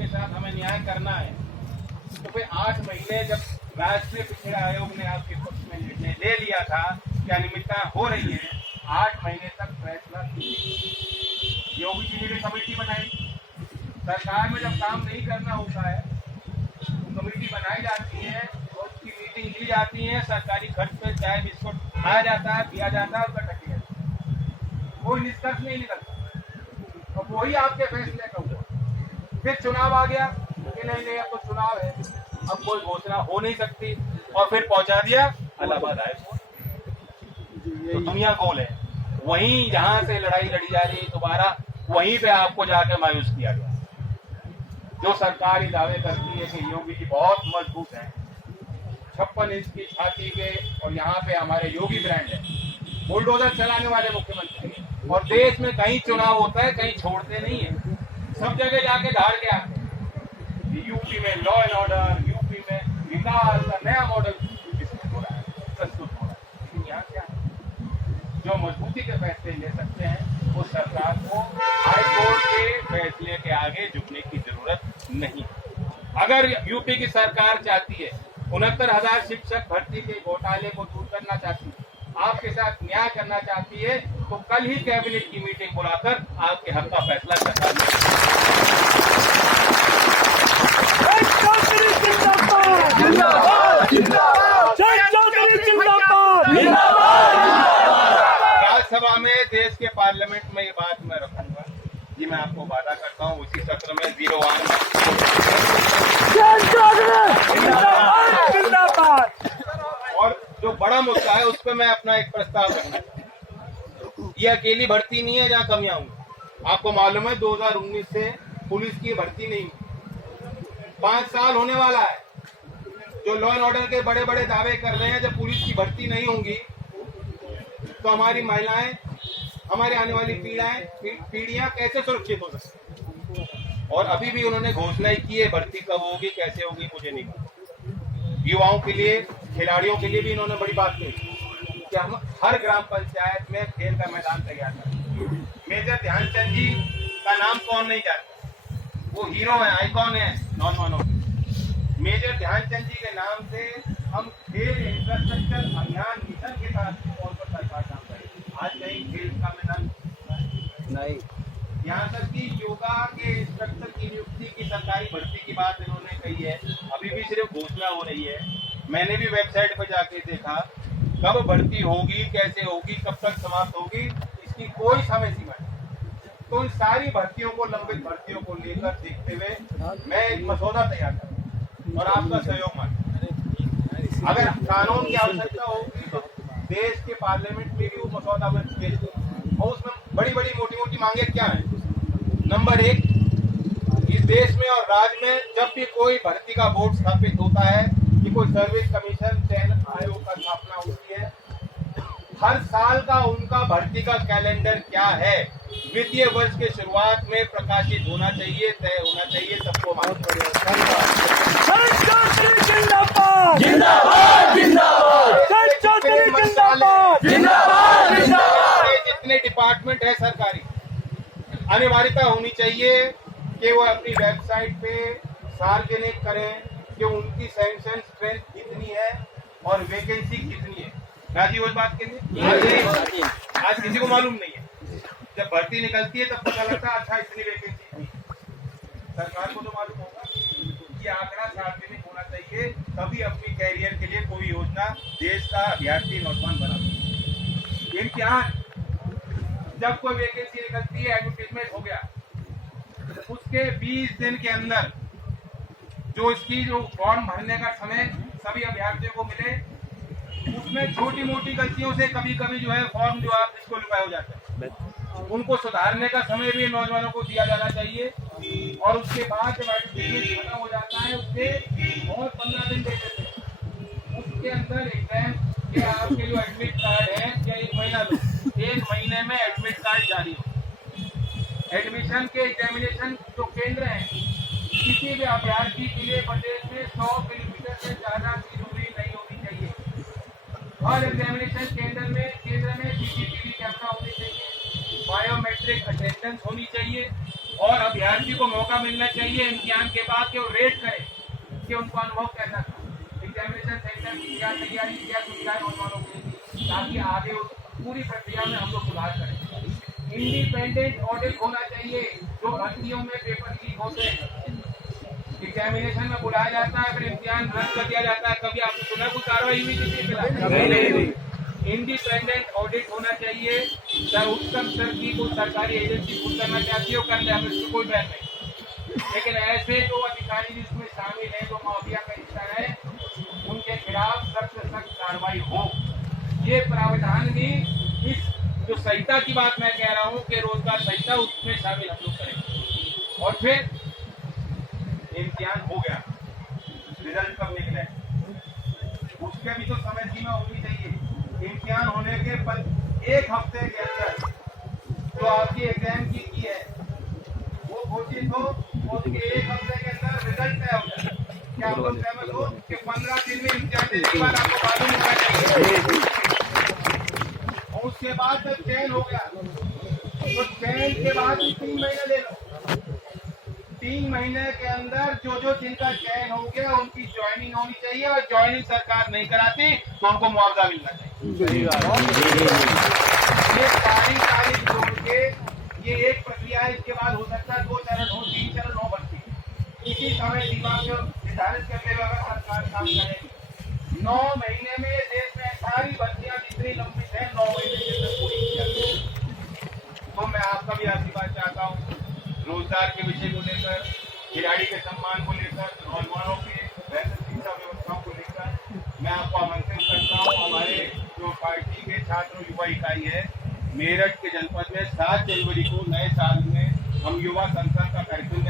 आपके साथ हमें न्याय करना है, तो फिर 8 महीने जब राष्ट्रीय पिछड़ा आयोग ने आपके पक्ष में निर्णय ले लिया था कि अनियमितता हो रही है, 8 महीने तक फैसला कीजिए। योगी जी ने कमेटी बनाई, सरकार में जब काम नहीं करना होता है तो कमेटी बनाई जाती है और उसकी मीटिंग ली जाती है, सरकारी खर्च पे चाय बिस्कुट खाया जाता है, पिया जाता है और कट किया जाता है, कोई निष्कर्ष नहीं निकलता। और वही आपके फैसले का हुआ। फिर चुनाव आ गया कि नहीं अब तो चुनाव है, अब कोई घोषणा हो नहीं सकती, और फिर पहुंचा दिया इलाहाबाद हाईकोर्ट। तो दुनिया गोल है, वहीं जहां से लड़ाई लड़ी जा रही है दोबारा वहीं पे आपको जाके मायूस किया गया। जो सरकार ये दावे करती है कि योगी जी बहुत मजबूत है, 56 इंच की छाती के, और यहाँ पे हमारे योगी ब्रांड है, बुलडोजर चलाने वाले मुख्यमंत्री हैं, और देश में कहीं चुनाव होता है कहीं छोड़ते नहीं है, सब जगह जाके धाड़ के आते हैं। यूपी में लॉ एंड ऑर्डर, यूपी में विकास का नया मॉडल प्रस्तुत हो रहा है। लेकिन यहाँ क्या है, जो मजबूती के फैसले ले सकते हैं वो सरकार को हाईकोर्ट के फैसले के आगे झुकने की जरूरत नहीं। अगर यूपी की सरकार चाहती है 69,000 शिक्षक भर्ती के घोटाले को दूर करना चाहती है, आपके साथ न्याय करना चाहती है, तो कल ही कैबिनेट की मीटिंग बुलाकर आपके हक का फैसला करना। राज्यसभा में, देश के पार्लियामेंट में ये बात मैं रखूंगा जी, मैं आपको वादा करता हूँ उसी सत्र में 01 और जो बड़ा मुद्दा है उस पर मैं अपना एक प्रस्ताव रखना चाहता हूँ। ये अकेली भर्ती नहीं है जहाँ कमियां हुई। आपको मालूम है 2019 से पुलिस की भर्ती नहीं हुई, 5 साल होने वाला है। जो लॉ एंड ऑर्डर के बड़े बड़े दावे कर रहे हैं, जब पुलिस की भर्ती नहीं होंगी तो हमारी महिलाएं, हमारे आने वाली पीढ़ियां कैसे सुरक्षित हो सकती। और अभी भी उन्होंने घोषणा की है, भर्ती कब होगी कैसे होगी मुझे नहीं पता। युवाओं के लिए, खिलाड़ियों के लिए भी इन्होंने बड़ी बात कही कि हम हर ग्राम पंचायत में खेल का मैदान तैयार करें। मेजर ध्यानचंद जी का नाम कौन नहीं जानता, वो हीरो है, आइकॉन है नौजवानों के। मेजर ध्यानचंद जी के नाम से हम खेल इंफ्रास्ट्रक्चर अभियान मिशन के तहत तौर पर सरकार काम करेगी। आज कहीं खेल का मैदान नहीं, यहाँ तक कि योगा के इंस्ट्रक्टर की नियुक्ति की सरकारी भर्ती की बात इन्होंने कही है, अभी भी सिर्फ घोषणा हो रही है। मैंने भी वेबसाइट पर जाके देखा, कब भर्ती होगी, कैसे होगी, कब तक समाप्त होगी, इसकी कोई समय सीमा नहीं। तो इन सारी भर्तियों को, लंबित भर्तियों को लेकर देखते हुए मैं एक मसौदा तैयार करूँ और आपका सहयोग मांगूं। अगर कानून की आवश्यकता होगी तो देश के पार्लियामेंट में भी वो मसौदा में पेश करूं, और उसमें बड़ी बड़ी मोटी मोटी मांगे क्या है। नंबर 1, इस देश में और राज्य में जब भी कोई भर्ती का बोर्ड स्थापित होता है कि कोई सर्विस कमीशन, चयन आयोग का स्थापना होती है, हर साल का उनका भर्ती का कैलेंडर क्या है, वित्तीय वर्ष के शुरुआत में प्रकाशित होना चाहिए, तय होना चाहिए। सबको मालूम जितने डिपार्टमेंट है सरकारी, अनिवार्यता होनी चाहिए कि वो अपनी वेबसाइट पे सार्वजनिक करें कि उनकी सैंक्शन स्ट्रेंथ कितनी है और वैकेंसी कितनी है। राजी हो इस बात के लिए? आज किसी को मालूम नहीं है। जब भर्ती निकलती है तब पता लगता है अच्छा इतनी वैकेंसी थी। सरकार को तो मालूम होगा, ये आंकड़ा सार्वजनिक होना चाहिए, तभी अपनी कैरियर के लिए कोई योजना देश का अभ्यर्थी नौजवान बना सकते। इम्तिहान, जब कोई वैकेंसी निकलती है, एडवर्टाइजमेंट हो गया, उसके 20 दिन के अंदर जो इसकी जो फॉर्म भरने का समय सभी अभ्यर्थियों को मिले, उसमें छोटी मोटी गलतियों से कभी कभी जो है फॉर्म जो आप इसको लिखा हो जाता है, उनको सुधारने का समय भी नौजवानों को दिया जाना चाहिए। और उसके बाद जब एडमिशन खत्म हो जाता है उससे और 15 दिन दे देते हैं, उसके अंदर एग्जाम के आपके जो एडमिट कार्ड है या 1 महीना लो, 1 महीने में एडमिट कार्ड जारी हो। एडमिशन के एग्जामिनेशन जो केंद्र हैं, किसी भी अभ्यर्थी के लिए प्रदेश में 100 किलोमीटर से ज्यादा की दूरी नहीं होनी चाहिए। हर एग्जामिनेशन केंद्र में CCTV कैमरा होनी चाहिए, बायोमेट्रिक अटेंडेंस होनी चाहिए, और अभ्यर्थी को मौका मिलना चाहिए इम्तिहान के बाद कि वो रेट करे कि उनको अनुभव कैसा था, एग्जामिनेशन सेंटर की क्या तैयारी, क्या सुविधाएं नौजवानों को, ताकि आगे उस पूरी प्रक्रिया में हम लोग सुधार करें। इंडिपेंडेंट ऑडिट होना चाहिए। जो भर्तियों में पेपर लीक होते हैं, एग्जामिनेशन में बुलाया जाता है, फिर इम्तिहान रद्द कर दिया जाता है, कभी आपने सुना कोई कार्रवाई हुई किसी पे? इंडिपेंडेंट ऑडिट होना चाहिए। चाहे उच्चतम स्तर की कोई सरकारी एजेंसी खुद करना चाहती हो कर ले, हमें इसमें कोई बैन नहीं, लेकिन ऐसे जो अधिकारी जिसमें शामिल है, जो माफिया का हिस्सा है, उनके खिलाफ सख्त से सख्त कार्रवाई हो। ये प्रावधान भी इस जो संहिता की बात मैं कह रहा हूँ कि रोजगार संहिता, उसमें शामिल हम लोग करेंगे। और फिर इम्तिहान हो गया, रिजल्ट कब निकले उसके भी तो समय सीमा होनी चाहिए। इम्तिहान होने के 1 हफ्ते के अंदर जो आपकी एग्जाम की है वो घोषित हो, उसके 1 हफ्ते के अंदर रिजल्ट तय हो जाए। क्या आप लोग सहमत हो कि 15 दिन में इम्तिहान देने के बाद आपको मालूम होना चाहिए? और उसके बाद जब चयन हो गया तो चयन के बाद 3 महीने ले लो। 3 महीने के अंदर जो जिनका चयन हो गया उनकी ज्वाइनिंग होनी चाहिए, और ज्वाइनिंग सरकार नहीं कराती तो उनको मुआवजा मिलना चाहिए। ये सारी तारीख जोड़ के ये एक प्रक्रिया है। इसके बाद हो सकता है 2 चरण हो, 3 चरण हो भर्ती। इसी समय सीमा को निर्धारित करते हुए अगर सरकार काम करेगी 9 महीने में देश में सारी भर्तियां जितनी लंबित है 9 महीने के अंदर पूरी की जाती। तो मैं आपका भी आशीर्वाद चाहता हूँ रोजगार के विषय को लेकर, खिलाड़ी के सम्मान को लेकर, नौजवानों के बेहतर शिक्षा व्यवस्थाओं को लेकर मैं आपको आमंत्रित करता हूँ। हमारे जो पार्टी के छात्र युवा इकाई है मेरठ के जनपद में 7 जनवरी को नए साल में हम युवा संसद का कार्यक्रम